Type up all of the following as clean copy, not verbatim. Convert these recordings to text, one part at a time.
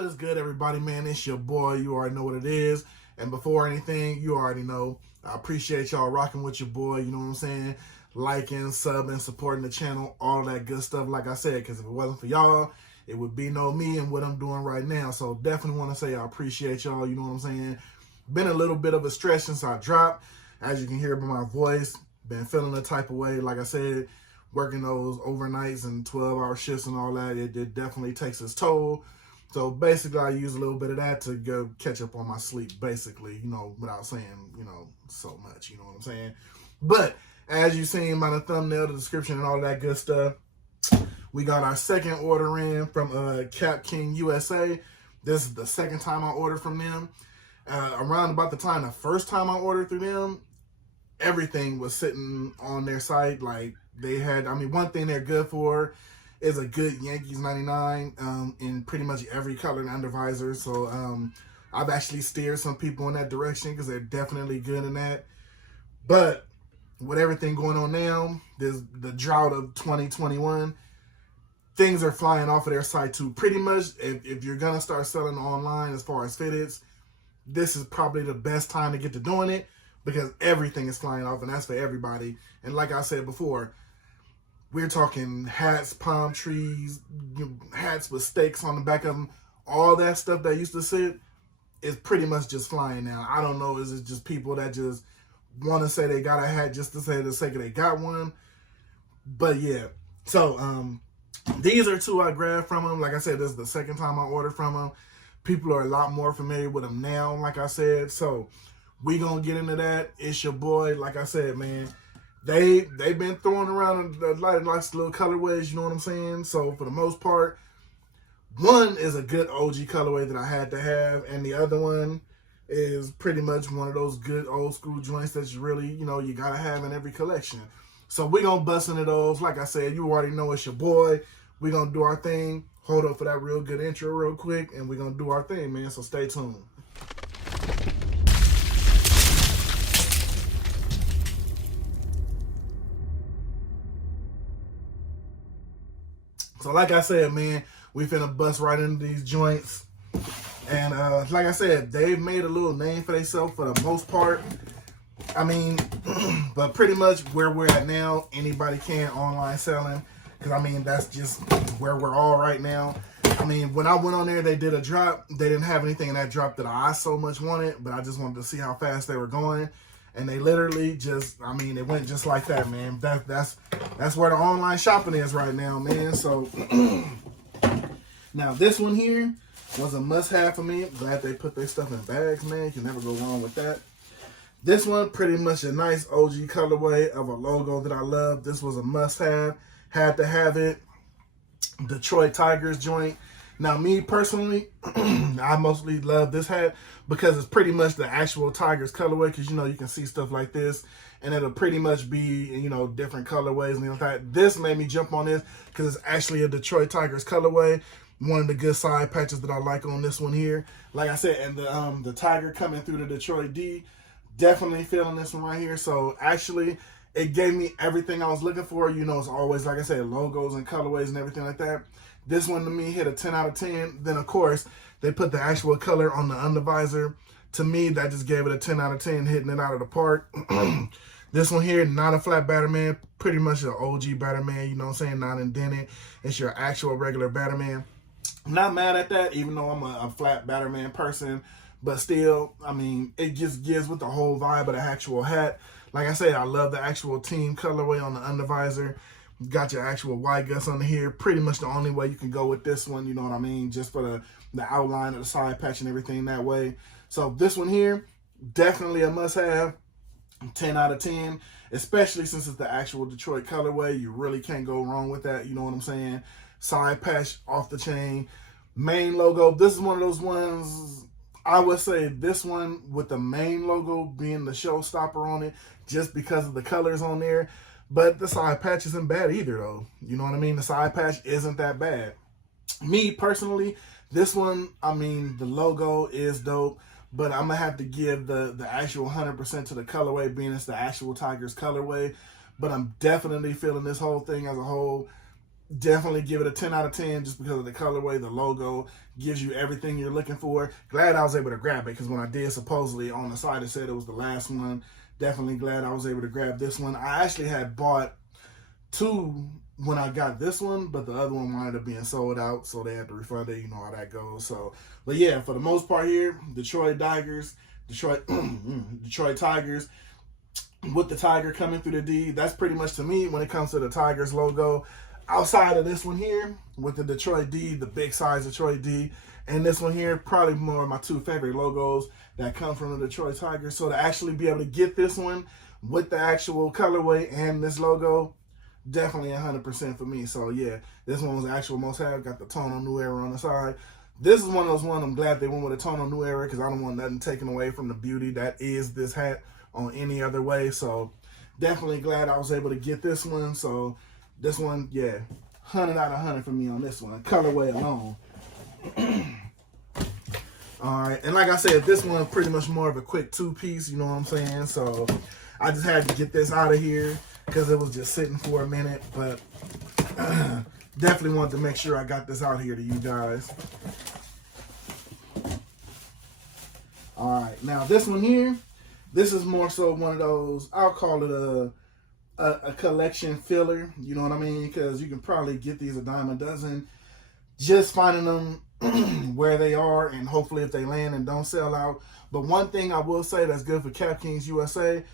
What is good, everybody, man? It's your boy. You already know what it is. And before anything, you already know, I appreciate y'all rocking with your boy. You know what I'm saying? Liking, subbing, supporting the channel, all that good stuff, like I said, because if it wasn't for y'all, it would be no me and what I'm doing right now. So definitely want to say I appreciate y'all. You know what I'm saying? Been a little bit of a stretch since I dropped. As you can hear by my voice, been feeling the type of way. Like I said, working those overnights and 12-hour shifts and all that, it definitely takes its toll. So basically, I use a little bit of that to go catch up on my sleep, basically, without saying, so much, you know what I'm saying? But as you've seen by the thumbnail, the description, and all that good stuff, we got our second order in from capkingusa. This is the second time I ordered from them. Around about the time the first time I ordered through them, everything was sitting on their site. Like, they had, one thing they're good for is a good Yankees 99 in pretty much every color and under visor. So I've actually steered some people in that direction because they're definitely good in that. But with everything going on now, there's the drought of 2021, things are flying off of their site too. Pretty much, if you're going to start selling online as far as fitteds, this is probably the best time to get to doing it because everything is flying off, and that's for everybody. And like I said before, we're talking hats, palm trees, hats with stakes on the back of them. All that stuff that used to sit is pretty much just flying now. I don't know, is it just people that just want to say they got a hat just to say the sake of they got one? But yeah, so these are two I grabbed from them. Like I said, this is the second time I ordered from them. People are a lot more familiar with them now, like I said. So we gonna get into that. It's your boy. Like I said, man, they've been throwing around a lot of nice little colorways, you know what I'm saying? So for the most part, one is a good OG colorway that I had to have, and the other one is pretty much one of those good old school joints that you really, you gotta have in every collection. So we gonna bust into those. Like I said, you already know it's your boy. We gonna do our thing. Hold up for that real good intro real quick, and we gonna do our thing, man. So stay tuned. So like I said, man, we finna bust right into these joints. And like I said, they've made a little name for themselves for the most part. But pretty much where we're at now, anybody can online selling. Because, that's just where we're all right now. When I went on there, they did a drop. They didn't have anything in that drop that I so much wanted, but I just wanted to see how fast they were going. And they literally just, it went just like that, man. That's where the online shopping is right now, man. So, now this one here was a must-have for me. Glad they put their stuff in bags, man. You can never go wrong with that. This one, pretty much a nice OG colorway of a logo that I love. This was a must-have. Had to have it. Detroit Tigers joint. Now, me personally, I mostly love this hat because it's pretty much the actual Tigers colorway. Because, you can see stuff like this, and it'll pretty much be, different colorways and like that. This made me jump on this because it's actually a Detroit Tigers colorway. One of the good side patches that I like on this one here. Like I said, and the Tiger coming through the Detroit D. Definitely feeling this one right here. So, actually, it gave me everything I was looking for. It's always, like I said, logos and colorways and everything like that. This one to me hit a 10 out of 10. Then, of course, they put the actual color on the undervisor. To me, that just gave it a 10 out of 10, hitting it out of the park. This one here, not a flat Batterman. Pretty much an OG Batterman, you know what I'm saying? Not indented. It's your actual regular Batterman. I'm not mad at that, even though I'm a flat Batterman person. But still, it just gives with the whole vibe of the actual hat. Like I said, I love the actual team colorway on the undervisor. Got your actual white guts on here. Pretty much the only way you can go with this one, you know what I mean? Just for the outline of the side patch and everything that way. So this one here, definitely a must-have. 10 out of 10. Especially since it's the actual Detroit colorway. You really can't go wrong with that, you know what I'm saying? Side patch off the chain. Main logo. This is one of those ones, I would say this one with the main logo being the showstopper on it just because of the colors on there. But the side patch isn't bad either, though. You know what I mean? The side patch isn't that bad. Me, personally, this one, the logo is dope. But I'm going to have to give the actual 100% to the colorway, being it's the actual Tigers colorway. But I'm definitely feeling this whole thing as a whole. Definitely give it a 10 out of 10 just because of the colorway, the logo gives you everything you're looking for. Glad I was able to grab it because when I did, supposedly on the side it said it was the last one. Definitely glad I was able to grab this one. I actually had bought 2 when I got this one, but the other one wound up being sold out, so they had to refund it. You know how that goes. So, but yeah, for the most part here, Detroit Tigers, Detroit Tigers with the tiger coming through the D. That's pretty much, to me, when it comes to the Tigers logo. Outside of this one here with the Detroit D, the big size Detroit D, and this one here, probably more of my 2 favorite logos that come from the Detroit Tigers. So to actually be able to get this one with the actual colorway and this logo, definitely 100% for me. So yeah, this one was the actual must-have. Got the Tonal New Era on the side. This is one of those ones I'm glad they went with a Tonal New Era because I don't want nothing taken away from the beauty that is this hat on any other way. So definitely glad I was able to get this one. So this one, yeah, 100 out of 100 for me on this one. Colorway alone. All right, and like I said, this one pretty much more of a quick 2-piece, you know what I'm saying? So I just had to get this out of here because it was just sitting for a minute, but definitely wanted to make sure I got this out here to you guys. All right, now this one here, this is more so one of those, I'll call it a collection filler, you know what I mean? Because you can probably get these a dime a dozen. Just finding them where they are, and hopefully if they land and don't sell out. But one thing I will say that's good for Cap Kings USA,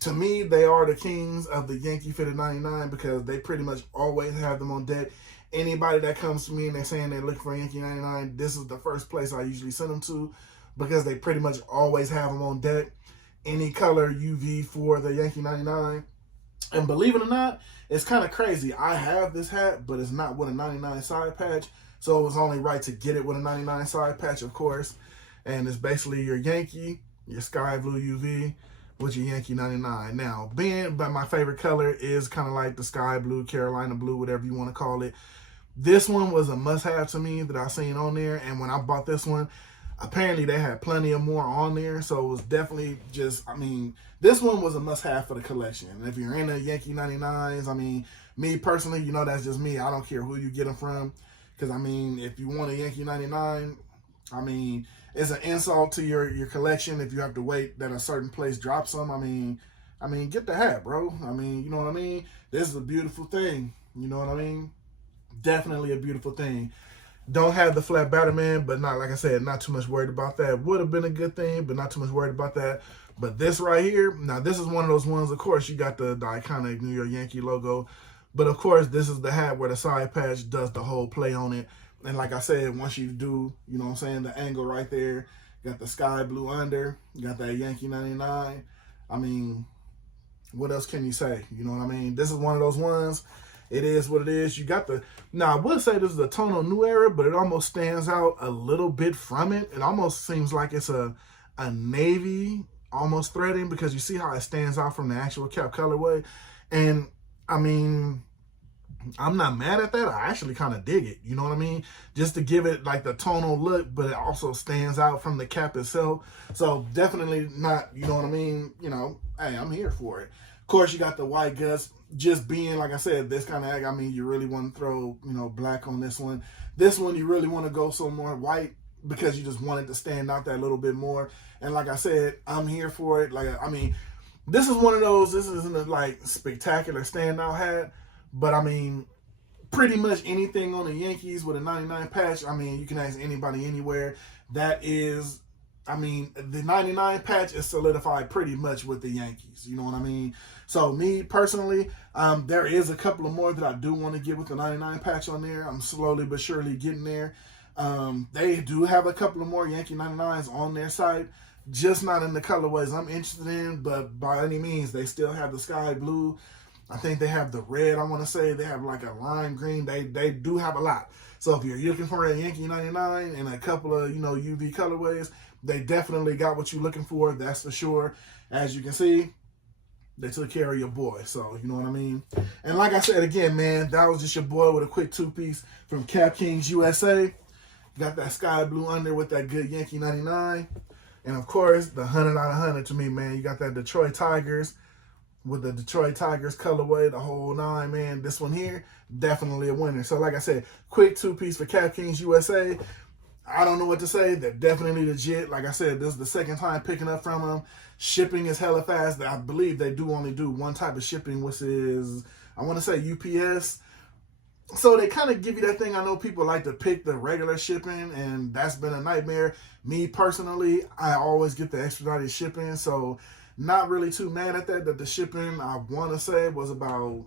to me, they are the kings of the Yankee Fitted 99 because they pretty much always have them on deck. Anybody that comes to me and they're saying they're looking for a Yankee 99, this is the first place I usually send them to because they pretty much always have them on deck. Any color UV for the Yankee 99. And believe it or not, it's kind of crazy. I have this hat, but it's not with a 99 side patch. So it was only right to get it with a 99 side patch, of course. And it's basically your Yankee, your sky blue UV, with your Yankee 99. Now, but my favorite color is kind of like the sky blue, Carolina blue, whatever you want to call it. This one was a must-have to me that I seen on there. And when I bought this one, apparently they had plenty of more on there, so it was definitely just, I mean, this one was a must-have for the collection. And if you're into Yankee 99s, I mean, me personally, you know, that's just me. I don't care who you get them from, because, I mean, if you want a Yankee 99, I mean, it's an insult to your collection if you have to wait that a certain place drops them. I mean, get the hat, bro. I mean, you know what I mean? This is a beautiful thing. You know what I mean? Definitely a beautiful thing. Don't have the flat Batterman, but not, like I said, not too much worried about that. Would have been a good thing, but not too much worried about that. But this right here, now this is one of those ones, of course, you got the iconic New York Yankee logo. But of course, this is the hat where the side patch does the whole play on it. And like I said, once you do, you know what I'm saying, the angle right there, got the sky blue under, got that Yankee 99. I mean, what else can you say? You know what I mean? This is one of those ones. It is what it is. You got the, now I would say this is a Tonal New Era, but it almost stands out a little bit from it. It almost seems like it's a navy almost threading because you see how it stands out from the actual cap colorway. And I mean, I'm not mad at that. I actually kind of dig it. You know what I mean? Just to give it like the tonal look, but it also stands out from the cap itself. So definitely not, you know what I mean? You know, hey, I'm here for it. Of course, you got the white guts. Just being, like I said, this kind of egg, I mean, you really want to throw, you know, black on this one. This one, you really want to go some more white because you just want it to stand out that little bit more. And like I said, I'm here for it. Like, I mean, this is one of those, this isn't a, like, spectacular standout hat, but I mean, pretty much anything on the Yankees with a 99 patch, I mean, you can ask anybody anywhere. That is, I mean, the 99 patch is solidified pretty much with the Yankees. You know what I mean? So me personally, there is a couple of more that I do want to get with the 99 patch on there. I'm slowly but surely getting there. They do have a couple of more Yankee 99s on their site, just not in the colorways I'm interested in, but by any means, they still have the sky blue. I think they have the red, I want to say. They have like a lime green. They do have a lot. So if you're looking for a Yankee 99 and a couple of, you know, UV colorways, they definitely got what you're looking for. That's for sure. As you can see, they took care of your boy. So, you know what I mean? And like I said, again, man, that was just your boy with a quick 2-piece from Cap Kings USA. Got that sky blue under with that good Yankee 99. And of course, the 100 out of 100 to me, man. You got that Detroit Tigers with the Detroit Tigers colorway, the whole nine, man. This one here, definitely a winner. So like I said, quick 2-piece for Cap Kings USA. I don't know what to say. They're definitely legit. Like I said, this is the second time picking up from them. Shipping is hella fast. I believe they do only do one type of shipping, which is, I want to say UPS. So they kind of give you that thing. I know people like to pick the regular shipping, and that's been a nightmare. Me personally, I always get the expedited shipping, so not really too mad at that. That the shipping, I want to say, was about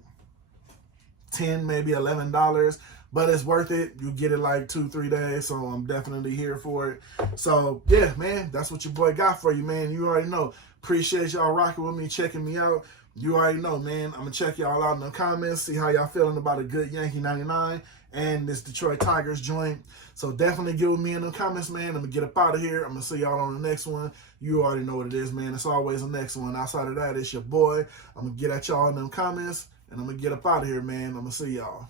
$10, maybe $11, but it's worth it. You get it like 2-3 days, so I'm definitely here for it. So yeah, man, that's what your boy got for you, man. You already know. Appreciate y'all rocking with me, checking me out. You already know, man. I'm gonna check y'all out in the comments, see how y'all feeling about a good Yankee 99 and this Detroit Tigers joint. So definitely get with me in the comments, man. I'm gonna get up out of here. I'm gonna see y'all on the next one. You already know what it is, man. It's always the next one. Outside of that, it's your boy. I'm gonna get at y'all in them comments, and I'm gonna get up out of here, man. I'm gonna see y'all.